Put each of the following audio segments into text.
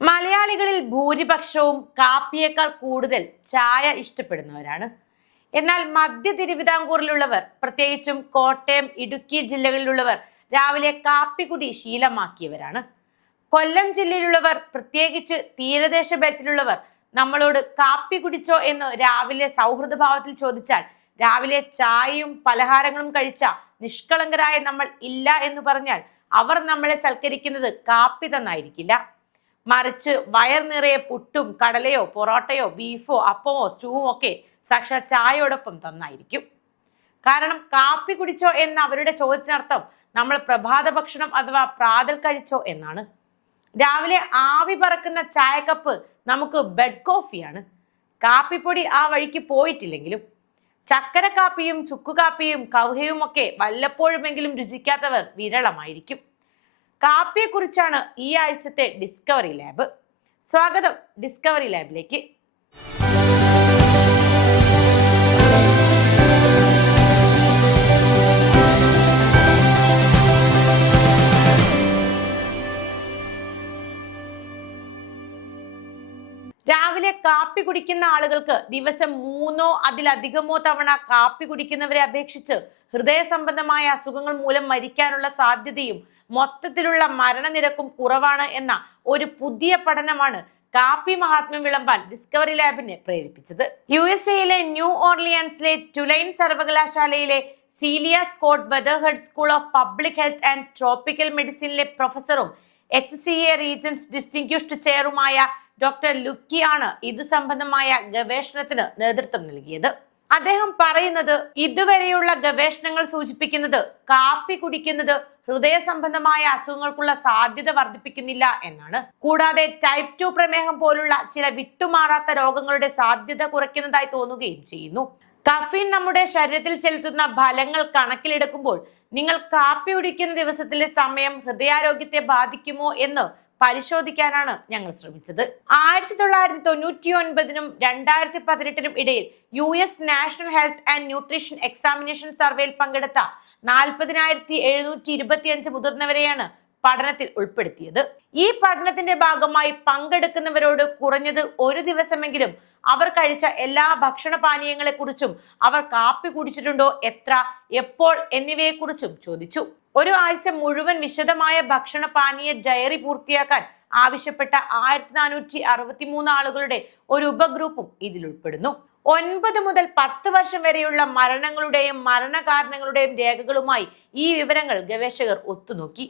മലയാളികളിൽ ഭൂരിപക്ഷവും കാപ്പിയേക്കാൾ കൂടുതൽ ചായ ഇഷ്ടപ്പെടുന്നവരാണ്. എന്നാൽ മധ്യ തിരുവിതാംകൂറിലുള്ളവർ പ്രത്യേകിച്ചും കോട്ടയം ഇടുക്കി ജില്ലകളിലുള്ളവർ രാവിലെ കാപ്പിക്കുടി ശീലമാക്കിയവരാണ്. കൊല്ലം ജില്ലയിലുള്ളവർ പ്രത്യേകിച്ച് തീരദേശ ബെൽറ്റിലുള്ളവർ നമ്മളോട് കാപ്പി കുടിച്ചോ എന്ന് രാവിലെ സൗഹൃദഭാവത്തിൽ ചോദിച്ചാൽ രാവിലെ ചായയും പലഹാരങ്ങളും കഴിച്ച നിഷ്കളങ്കരായ നമ്മൾ ഇല്ല എന്ന് പറഞ്ഞാൽ അവർ നമ്മളെ സൽക്കരിക്കുന്നത് കാപ്പി തന്നായിരിക്കില്ല. മറിച്ച് വയർ നിറയെ പുട്ടും കടലയോ പൊറോട്ടയോ ബീഫോ അപ്പമോ സ്റ്റൂവും ഒക്കെ സാക്ഷാൽ ചായയോടൊപ്പം തന്നായിരിക്കും. കാരണം കാപ്പി കുടിച്ചോ എന്ന അവരുടെ ചോദ്യത്തിനർത്ഥം നമ്മൾ പ്രഭാത ഭക്ഷണം അഥവാ പ്രാതൽ കഴിച്ചോ എന്നാണ്. രാവിലെ ആവി പറക്കുന്ന ചായക്കപ്പ് നമുക്ക് ബെഡ് കോഫിയാണ് കാപ്പിപ്പൊടി ആ വഴിക്ക് പോയിട്ടില്ലെങ്കിലും ചക്കര കാപ്പിയും ചുക്കു കാപ്പിയും കൗഹയും ഒക്കെ വല്ലപ്പോഴുമെങ്കിലും രുചിക്കാത്തവർ വിരളമായിരിക്കും. കാപ്പിയെക്കുറിച്ചാണ് ഈ ആഴ്ചത്തെ ഡിസ്കവറി ലാബ് സ്വാഗതം ഡിസ്കവറി ലാബിലേക്ക് കുടിക്കുന്ന ആളുകൾക്ക് ദിവസം മൂന്നോ അതിലധികമോ തവണ കാപ്പി കുടിക്കുന്നവരെ അപേക്ഷിച്ച് ഹൃദയ സംബന്ധമായ അസുഖങ്ങൾ മൂലം മരിക്കാനുള്ള സാധ്യതയും മൊത്തത്തിലുള്ള മരണനിരക്കും കുറവാണ് എന്ന ഒരു പുതിയ പഠനമാണ് കാപ്പി മഹാത്മ്യം വിളമ്പാൻ ഡിസ്കവറി ലാബിനെ പ്രേരിപ്പിച്ചത്. യു എസ് എയിലെ ന്യൂ ഓർലിയൻസിലെ ടുലൈൻ സർവകലാശാലയിലെ Celia Scott Weatherhead school of public health and tropical മെഡിസിനിലെ പ്രൊഫസറും H C A regents distinguished ചെയറുമായ doctor ലുക്കിയാണ് ഇത് സംബന്ധമായ ഗവേഷണത്തിന് നേതൃത്വം നൽകിയത്. അദ്ദേഹം പറയുന്നത് ഇതുവരെയുള്ള ഗവേഷണങ്ങൾ സൂചിപ്പിക്കുന്നത് കാപ്പി കുടിക്കുന്നത് ഹൃദയ സംബന്ധമായ അസുഖങ്ങൾക്കുള്ള സാധ്യത വർദ്ധിപ്പിക്കുന്നില്ല എന്നാണ്. കൂടാതെ ടൈപ്പ് ടു പ്രമേഹം പോലുള്ള ചില വിട്ടുമാറാത്ത രോഗങ്ങളുടെ സാധ്യത കുറയ്ക്കുന്നതായി തോന്നുകയും ചെയ്യുന്നു. കഫീൻ നമ്മുടെ ശരീരത്തിൽ ചെലുത്തുന്ന ഫലങ്ങൾ കണക്കിലെടുക്കുമ്പോൾ നിങ്ങൾ കാപ്പി കുടിക്കുന്ന ദിവസത്തിലെ സമയം ഹൃദയാരോഗ്യത്തെ ബാധിക്കുമോ എന്ന് പരിശോധിക്കാനാണ് ഞങ്ങൾ ശ്രമിച്ചത്. ആയിരത്തി തൊള്ളായിരത്തി തൊണ്ണൂറ്റി ഒൻപതിനും രണ്ടായിരത്തി പതിനെട്ടിനും ഇടയിൽ U S national health and nutrition examination സർവേയിൽ പങ്കെടുത്ത നാൽപ്പതിനായിരത്തി എഴുന്നൂറ്റി ഇരുപത്തിയഞ്ച് മുതിർന്നവരെയാണ് പഠനത്തിൽ ഉൾപ്പെടുത്തിയത്. ഈ പഠനത്തിന്റെ ഭാഗമായി പങ്കെടുക്കുന്നവരോട് കുറഞ്ഞത് ഒരു ദിവസമെങ്കിലും അവർ കഴിച്ച എല്ലാ ഭക്ഷണ പാനീയങ്ങളെ കുറിച്ചും അവർ കാപ്പി കുടിച്ചിട്ടുണ്ടോ എത്ര എപ്പോൾ എന്നിവയെക്കുറിച്ചും ചോദിച്ചു. ഒരു ആഴ്ച മുഴുവൻ വിശദമായ ഭക്ഷണ പാനീയ ഡയറി പൂർത്തിയാക്കാൻ ആവശ്യപ്പെട്ട ആയിരത്തി നാനൂറ്റി അറുപത്തി മൂന്ന് ആളുകളുടെ ഒരു ഉപഗ്രൂപ്പും ഇതിൽ ഉൾപ്പെടുന്നു. ഒൻപത് മുതൽ പത്ത് വർഷം വരെയുള്ള മരണങ്ങളുടെയും മരണകാരണങ്ങളുടെയും രേഖകളുമായി ഈ വിവരങ്ങൾ ഗവേഷകർ ഒത്തുനോക്കി.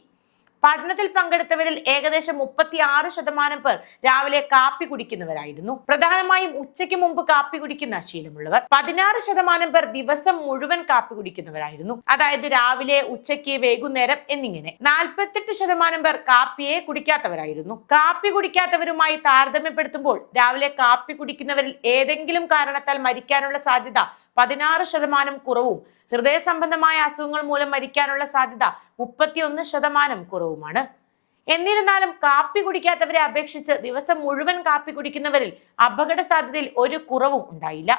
പഠനത്തിൽ പങ്കെടുത്തവരിൽ ഏകദേശം മുപ്പത്തി ആറ് ശതമാനം പേർ രാവിലെ കാപ്പി കുടിക്കുന്നവരായിരുന്നു. പ്രധാനമായും ഉച്ചയ്ക്ക് മുമ്പ് കാപ്പി കുടിക്കുന്ന ശീലമുള്ളവർ. പതിനാറ് ശതമാനം പേർ ദിവസം മുഴുവൻ കാപ്പി കുടിക്കുന്നവരായിരുന്നു. അതായത് രാവിലെ ഉച്ചയ്ക്ക് വൈകുന്നേരം എന്നിങ്ങനെ. നാൽപ്പത്തെട്ട് ശതമാനം പേർ കാപ്പിയെ കുടിക്കാത്തവരായിരുന്നു. കാപ്പി കുടിക്കാത്തവരുമായി താരതമ്യപ്പെടുത്തുമ്പോൾ രാവിലെ കാപ്പി കുടിക്കുന്നവരിൽ ഏതെങ്കിലും കാരണത്താൽ മരിക്കാനുള്ള സാധ്യത പതിനാറ് ശതമാനം കുറവും ഹൃദയ സംബന്ധമായ അസുഖങ്ങൾ മൂലം മരിക്കാനുള്ള സാധ്യത മുപ്പത്തിയൊന്ന് ശതമാനം കുറവുമാണ്. എന്നിരുന്നാലും കാപ്പി കുടിക്കാത്തവരെ അപേക്ഷിച്ച് ദിവസം മുഴുവൻ കാപ്പി കുടിക്കുന്നവരിൽ അപകട സാധ്യതയിൽ ഒരു കുറവും ഉണ്ടായില്ല.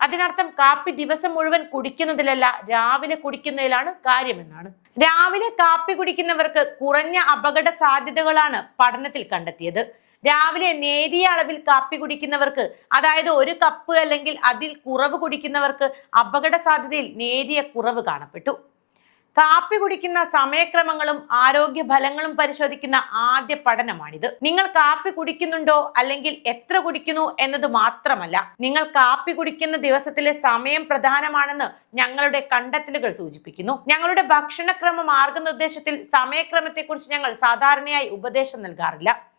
അതിനർത്ഥം കാപ്പി ദിവസം മുഴുവൻ കുടിക്കുന്നതിലല്ല രാവിലെ കുടിക്കുന്നതിലാണ് കാര്യമെന്നാണ്. രാവിലെ കാപ്പി കുടിക്കുന്നവർക്ക് കുറഞ്ഞ അപകട സാധ്യതകളാണ് പഠനത്തിൽ കണ്ടെത്തിയത്. രാവിലെ നേരിയ അളവിൽ കാപ്പി കുടിക്കുന്നവർക്ക് അതായത് ഒരു കപ്പ് അല്ലെങ്കിൽ അതിൽ കുറവ് കുടിക്കുന്നവർക്ക് അപകട സാധ്യതയിൽ നേരിയ കുറവ് കാണപ്പെട്ടു. കാപ്പി കുടിക്കുന്ന സമയക്രമങ്ങളും ആരോഗ്യ ഫലങ്ങളും പരിശോധിക്കുന്ന ആദ്യ പഠനമാണിത്. നിങ്ങൾ കാപ്പി കുടിക്കുന്നുണ്ടോ അല്ലെങ്കിൽ എത്ര കുടിക്കുന്നു എന്നത് മാത്രമല്ല നിങ്ങൾ കാപ്പി കുടിക്കുന്ന ദിവസത്തിലെ സമയം പ്രധാനമാണെന്ന് ഞങ്ങളുടെ കണ്ടെത്തലുകൾ സൂചിപ്പിക്കുന്നു. ഞങ്ങളുടെ ഭക്ഷണക്രമ മാർഗനിർദ്ദേശത്തിൽ സമയക്രമത്തെക്കുറിച്ച് ഞങ്ങൾ സാധാരണയായി ഉപദേശം നൽകാറില്ല.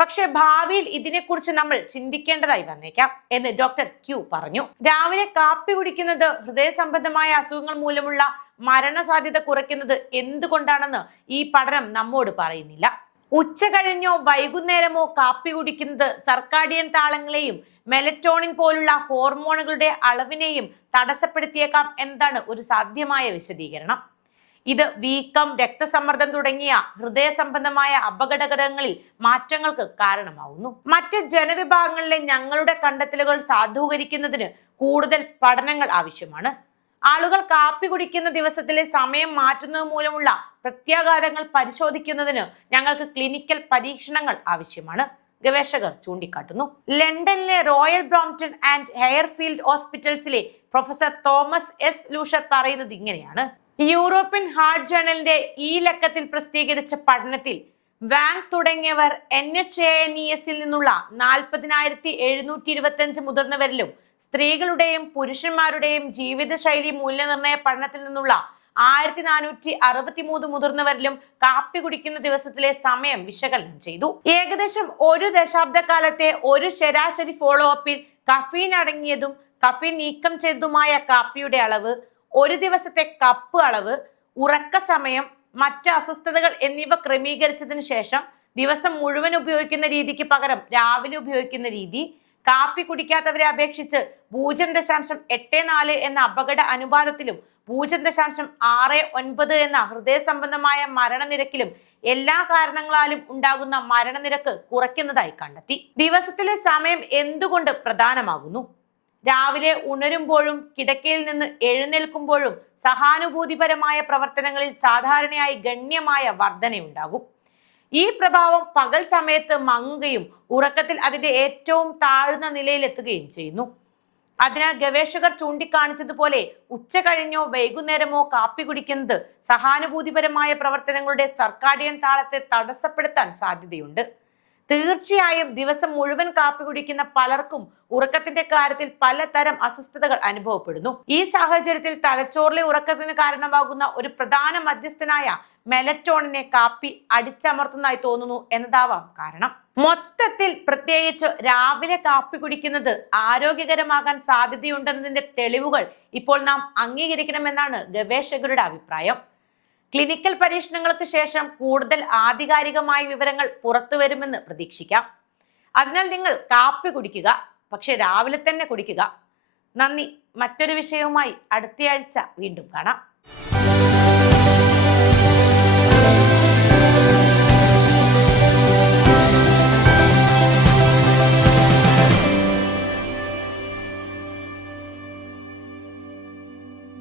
പക്ഷെ ഭാവിയിൽ ഇതിനെക്കുറിച്ച് നമ്മൾ ചിന്തിക്കേണ്ടതായി വന്നേക്കാം എന്ന് ഡോക്ടർ ക്യു പറഞ്ഞു. രാവിലെ കാപ്പി കുടിക്കുന്നത് ഹൃദയ സംബന്ധമായ അസുഖങ്ങൾ മൂലമുള്ള മരണസാധ്യത കുറയ്ക്കുന്നത് എന്തുകൊണ്ടാണെന്ന് ഈ പഠനം നമ്മോട് പറയുന്നില്ല. ഉച്ച കഴിഞ്ഞോ വൈകുന്നേരമോ കാപ്പി കുടിക്കുന്നത് സർക്കാഡിയൻ താളങ്ങളെയും മെലറ്റോണിൻ പോലുള്ള ഹോർമോണുകളുടെ അളവിനെയും തടസ്സപ്പെടുത്തിയേക്കാം എന്താണ് ഒരു സാധ്യമായ വിശദീകരണം. ഇത് വീക്കം രക്തസമ്മർദ്ദം തുടങ്ങിയ ഹൃദയ സംബന്ധമായ അപകടകരങ്ങളിൽ മാറ്റങ്ങൾക്ക് കാരണമാവുന്നു. മറ്റ് ജനവിഭാഗങ്ങളിലെ ഞങ്ങളുടെ കണ്ടെത്തലുകൾ സാധൂകരിക്കുന്നതിന് കൂടുതൽ പഠനങ്ങൾ ആവശ്യമാണ്. ആളുകൾ കാപ്പി കുടിക്കുന്ന ദിവസത്തിലെ സമയം മാറ്റുന്നത് മൂലമുള്ള പ്രത്യാഘാതങ്ങൾ പരിശോധിക്കുന്നതിന് ഞങ്ങൾക്ക് ക്ലിനിക്കൽ പരീക്ഷണങ്ങൾ ആവശ്യമാണ്. ഗവേഷകർ ചൂണ്ടിക്കാട്ടുന്നു. ലണ്ടനിലെ റോയൽ ബ്രോംപ്ടൺ ആൻഡ് ഹെയർഫീൽഡ് ഹോസ്പിറ്റൽസിലെ പ്രൊഫസർ തോമസ് എസ് ലൂഷർ പറയുന്നത് ഇങ്ങനെയാണ്. യൂറോപ്യൻ ഹാർട്ട് ജേണലിന്റെ ഈ ലക്കത്തിൽ പ്രസിദ്ധീകരിച്ച പഠനത്തിൽ വാങ് തുടങ്ങിയവർ N H A N E എസിൽ നിന്നുള്ള നാൽപ്പതിനായിരത്തി എഴുന്നൂറ്റി ഇരുപത്തി അഞ്ച് മുതിർന്നവരിലും സ്ത്രീകളുടെയും പുരുഷന്മാരുടെയും ജീവിതശൈലി മൂല്യനിർണയ പഠനത്തിൽ നിന്നുള്ള ആയിരത്തി നാനൂറ്റി അറുപത്തി മൂന്ന് മുതിർന്നവരിലും കാപ്പി കുടിക്കുന്ന ദിവസത്തിലെ സമയം വിശകലനം ചെയ്തു. ഏകദേശം ഒരു ദശാബ്ദക്കാലത്തെ ഒരു ശരാശരി ഫോളോ അപ്പിൽ കഫീൻ അടങ്ങിയതും കഫീൻ നീക്കം ചെയ്തതുമായ കാപ്പിയുടെ അളവ് ഒരു ദിവസത്തെ കപ്പ് അളവ് ഉറക്ക സമയം മറ്റ് അസ്വസ്ഥതകൾ എന്നിവ ക്രമീകരിച്ചതിന് ശേഷം ദിവസം മുഴുവൻ ഉപയോഗിക്കുന്ന രീതിക്ക് പകരം രാവിലെ ഉപയോഗിക്കുന്ന രീതി കാപ്പി കുടിക്കാത്തവരെ അപേക്ഷിച്ച് പൂജ്യം ദശാംശം എട്ട് നാല് എന്ന അപകട അനുപാതത്തിലും പൂജ്യം ദശാംശം ആറ് ഒൻപത് എന്ന ഹൃദയ സംബന്ധമായ മരണനിരക്കിലും എല്ലാ കാരണങ്ങളാലും ഉണ്ടാകുന്ന മരണനിരക്ക് കുറയ്ക്കുന്നതായി കണ്ടെത്തി. ദിവസത്തിലെ സമയം എന്തുകൊണ്ട് പ്രധാനമാകുന്നു? രാവിലെ ഉണരുമ്പോഴും കിടക്കയിൽ നിന്ന് എഴുന്നേൽക്കുമ്പോഴും സഹാനുഭൂതിപരമായ പ്രവർത്തനങ്ങളിൽ സാധാരണയായി ഗണ്യമായ വർധനയുണ്ടാകും. ഈ പ്രഭാവം പകൽ സമയത്ത് മങ്ങുകയും ഉറക്കത്തിൽ അതിന്റെ ഏറ്റവും താഴ്ന്ന നിലയിലെത്തുകയും ചെയ്യുന്നു. അതിനാൽ ഗവേഷകർ ചൂണ്ടിക്കാണിച്ചതുപോലെ ഉച്ച കഴിഞ്ഞോ വൈകുന്നേരമോ കാപ്പി കുടിക്കുന്നത് സഹാനുഭൂതിപരമായ പ്രവർത്തനങ്ങളുടെ സർക്കാഡിയൻ താളത്തെ തടസ്സപ്പെടുത്താൻ സാധ്യതയുണ്ട്. തീർച്ചയായും ദിവസം മുഴുവൻ കാപ്പി കുടിക്കുന്ന പലർക്കും ഉറക്കത്തിന്റെ കാര്യത്തിൽ പലതരം അസ്വസ്ഥതകൾ അനുഭവപ്പെടുന്നു. ഈ സാഹചര്യത്തിൽ തലച്ചോറിലെ ഉറക്കത്തിന് കാരണമാകുന്ന ഒരു പ്രധാന മധ്യസ്ഥനായ മെലറ്റോണിനെ കാപ്പി അടിച്ചമർത്തുന്നതായി തോന്നുന്നു എന്നതാവാം കാരണം. മൊത്തത്തിൽ പ്രത്യേകിച്ച് രാവിലെ കാപ്പി കുടിക്കുന്നത് ആരോഗ്യകരമാകാൻ സാധ്യതയുണ്ടെന്നതിന്റെ തെളിവുകൾ ഇപ്പോൾ നാം അംഗീകരിക്കണമെന്നാണ് ഗവേഷകരുടെ അഭിപ്രായം. ക്ലിനിക്കൽ പരീക്ഷണങ്ങൾക്ക് ശേഷം കൂടുതൽ ആധികാരികമായ വിവരങ്ങൾ പുറത്തു വരുമെന്ന് പ്രതീക്ഷിക്കാം. അതിനാൽ നിങ്ങൾ കാപ്പി കുടിക്കുക പക്ഷെ രാവിലെ തന്നെ കുടിക്കുക. നന്ദി. മറ്റൊരു വിഷയവുമായി അടുത്തയാഴ്ച വീണ്ടും കാണാം.